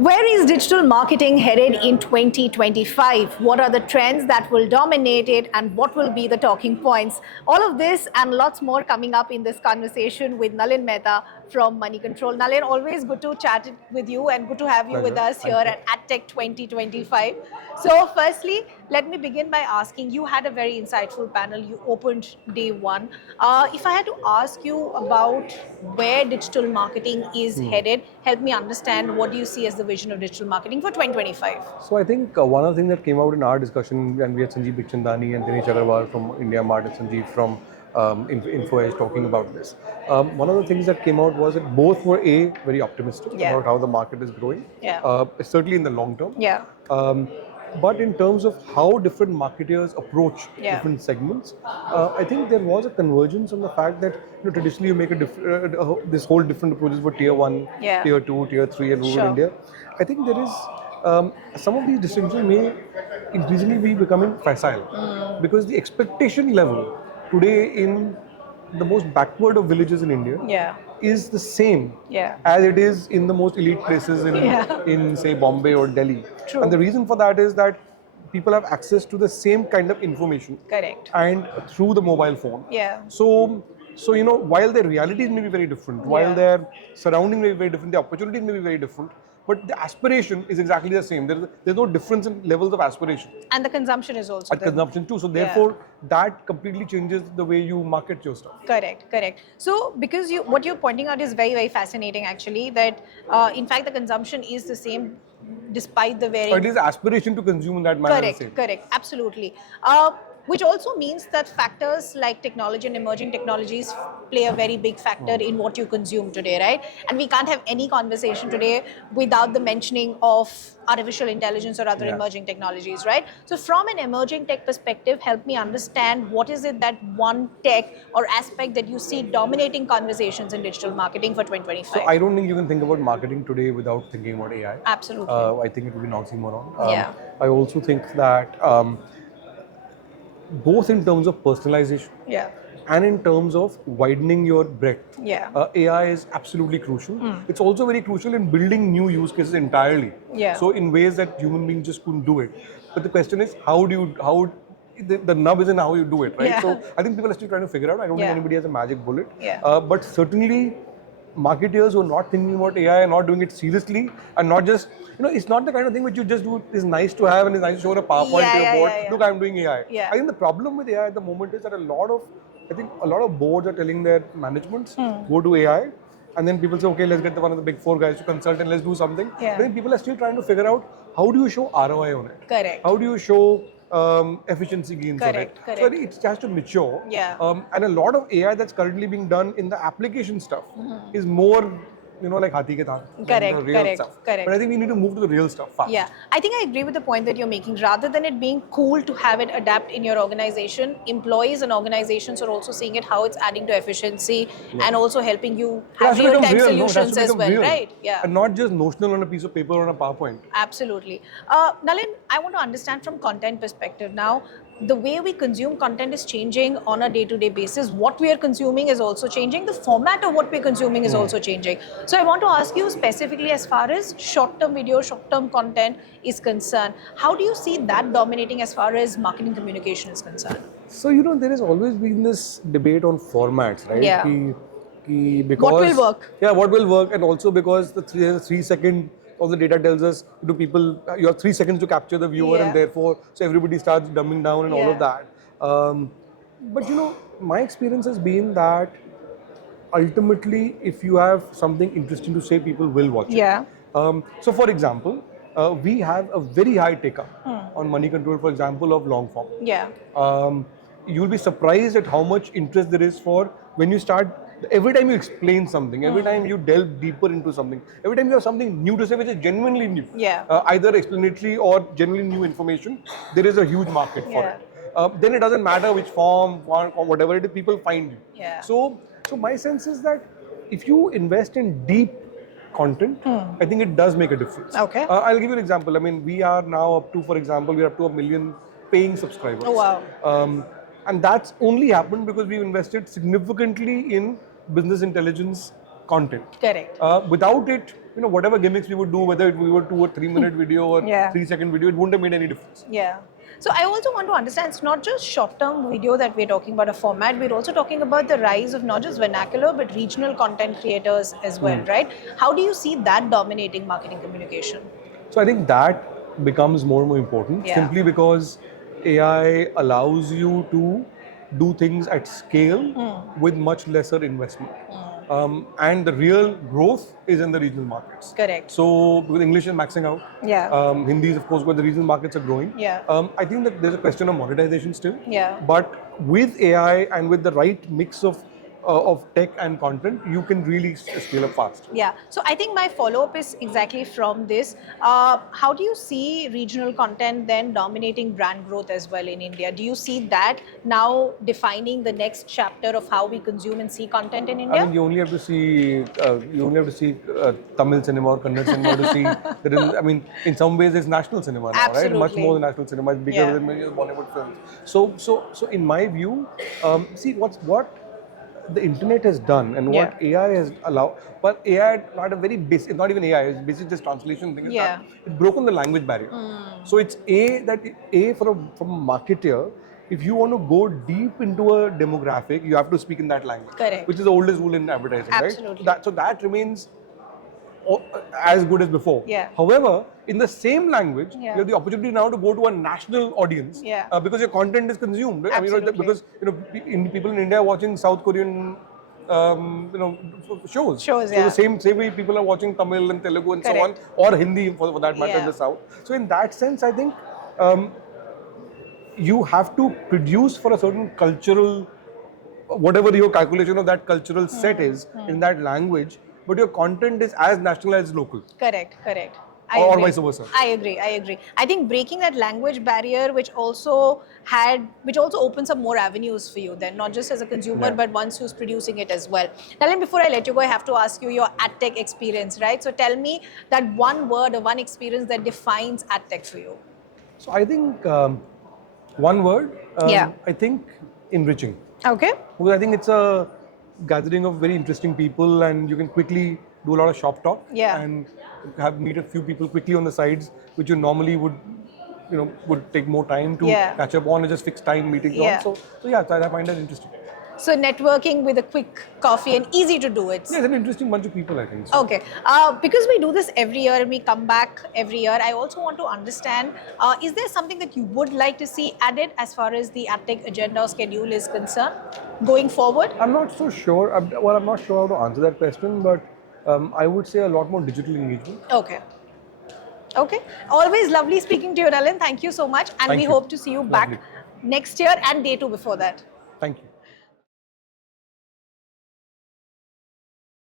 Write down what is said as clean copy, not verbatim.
Where is digital marketing headed in 2025? What are the trends that will dominate it and what will be the talking points? All of this and lots more coming up in this conversation with Nalin Mehta from Moneycontrol. Nalin, always good to chat with you and good to have you with us here at AdTech 2025. So firstly, let me begin by asking, you had a very insightful panel. You opened day one. If I had to ask you about where digital marketing is headed, help me understand what do you see as the vision of digital marketing for 2025? So I think one of the things that came out in our discussion, and we had Sanjeev Bikhchandani and Dinesh Agarwal from India Mart and Sanjeev from InfoEdge talking about this. One of the things that came out was that both were very optimistic about how the market is growing, certainly in the long term. But in terms of how different marketers approach different segments, I think there was a convergence on the fact that traditionally you make this whole different approaches for tier 1, tier 2, tier 3 and rural India. I think there is some of these distinctions may increasingly be becoming facile because the expectation level today in the most backward of villages in India is the same as it is in the most elite places in say Bombay or Delhi. True. And the reason for that is that people have access to the same kind of information. Correct. And through the mobile phone. So while their realities may be very different, while their surrounding may be very different, the opportunities may be very different, but the aspiration is exactly the same. There's no difference in levels of aspiration. And the consumption is also consumption too. So therefore, that completely changes the way you market your stuff. Correct. So because what you're pointing out is very, very fascinating actually, that in fact the consumption is the same despite the varying... Or it is aspiration to consume in that manner. Correct. Absolutely. Which also means that factors like technology and emerging technologies play a very big factor in what you consume today, right? And we can't have any conversation today without the mentioning of artificial intelligence or other emerging technologies, right? So from an emerging tech perspective, help me understand what is it that one tech or aspect that you see dominating conversations in digital marketing for 2025? So I don't think you can think about marketing today without thinking about AI. Absolutely. I think it would be an oxymoron. I also think that both in terms of personalization and in terms of widening your breadth, AI is absolutely crucial. It's also very crucial in building new use cases entirely. So in ways that human beings just couldn't do it. But the question is, the nub is in how you do it, right? So I think people are still trying to figure out. I don't think anybody has a magic bullet. But certainly, marketers who are not thinking about AI and not doing it seriously and not just, it's not the kind of thing which you just do, is nice to have and is nice to show on a PowerPoint to your board. Look, I'm doing AI. I think the problem with AI at the moment is that a lot of boards are telling their managements, go to AI. And then people say, okay, let's get one of the big four guys to consult and let's do something. I think people are still trying to figure out how do you show ROI on it? Correct. How do you show efficiency gains on it? So it has to mature. And a lot of AI that's currently being done in the application stuff is more, like Hathi ke Thaan. Real stuff. But I think we need to move to the real stuff fast. I think I agree with the point that you're making. Rather than it being cool to have it adapt in your organization, employees and organizations are also seeing it, how it's adding to efficiency and also helping you have real-time solutions as well, right? And not just notional on a piece of paper or on a PowerPoint. Absolutely. Nalin, I want to understand from content perspective now, the way we consume content is changing on a day-to-day basis. What we are consuming is also changing. The format of what we're consuming is also changing. So I want to ask you specifically as far as short-term video, short-term content is concerned, how do you see that dominating as far as marketing communication is concerned? So, there has always been this debate on formats, right? Because, what will work? What will work, and also because the 3 second of the data tells us to people, you have 3 seconds to capture the viewer and therefore, so everybody starts dumbing down and all of that. But my experience has been that ultimately, if you have something interesting to say, people will watch it. So for example, we have a very high take-up on Moneycontrol, for example, of long form. You'll be surprised at how much interest there is for when you start. Every time you explain something, every time you delve deeper into something, every time you have something new to say which is genuinely new, either explanatory or genuinely new information, there is a huge market for it. Then it doesn't matter which form or whatever it is, people find you. So my sense is that if you invest in deep content, I think it does make a difference. I'll give you an example. I mean, we are now up to, for example, we are up to 1 million paying subscribers. And that's only happened because we've invested significantly in business intelligence content. Correct. Without it, whatever gimmicks we would do, whether we were 2 or 3 minute video or Yeah. 3 second video, it wouldn't have made any difference. Yeah. So I also want to understand it's not just short-term video that we're talking about a format. We're also talking about the rise of not just vernacular but regional content creators as well, right? How do you see that dominating marketing communication? So I think that becomes more and more important simply because AI allows you to do things at scale with much lesser investment. And the real growth is in the regional markets. Correct. So with English is maxing out. Yeah. Hindi is of course where the regional markets are growing. Yeah. I think that there's a question of monetization still. Yeah. But with AI and with the right mix of tech and content, you can really scale up fast. Yeah. So I think my follow-up is exactly from this. How do you see regional content then dominating brand growth as well in India? Do you see that now defining the next chapter of how we consume and see content in India? I mean, you only have to see Tamil cinema or Kannada cinema to see that. I mean, in some ways, it's national cinema now, right? Much more than national cinema. It's bigger than many Bollywood films. So in my view, see what the internet has done and what AI has allowed, but AI not a very basic, not even AI, it's basically just translation thing. It's broken the language barrier. So it's from a marketer, if you want to go deep into a demographic, you have to speak in that language. Correct. Which is the oldest rule in advertising, Absolutely. right? So that remains as good as before. Yeah. However, in the same language, you have the opportunity now to go to a national audience because your content is consumed. Right? I mean, because people in India are watching South Korean shows. So the same way people are watching Tamil and Telugu and so on, or Hindi for that matter in the South. So in that sense, I think you have to produce for a certain cultural, whatever your calculation of that cultural set is in that language, but your content is as national as local. Correct. Or vice versa. I agree. I think breaking that language barrier, which also opens up more avenues for you then, not just as a consumer, but once who's producing it as well. Nalin, before I let you go, I have to ask you your ad tech experience, right? So tell me that one word or one experience that defines ad tech for you. So I think one word, I think enriching. Okay. Because I think it's a gathering of very interesting people and you can quickly do a lot of shop talk and meet a few people quickly on the sides, which you normally would take more time to catch up on or just fix time meetings on. So I find that interesting. So networking with a quick coffee and easy to do it. Yeah, it's an interesting bunch of people, I think. So. Okay. Because we do this every year and we come back every year, I also want to understand, is there something that you would like to see added as far as the AdTech agenda or schedule is concerned going forward? I'm not so sure. I'm not sure how to answer that question, but I would say a lot more digital engagement. Okay. Always lovely speaking to you, Nalin. Thank you so much. And we hope to see you back next year and day 2 before that. Thank you.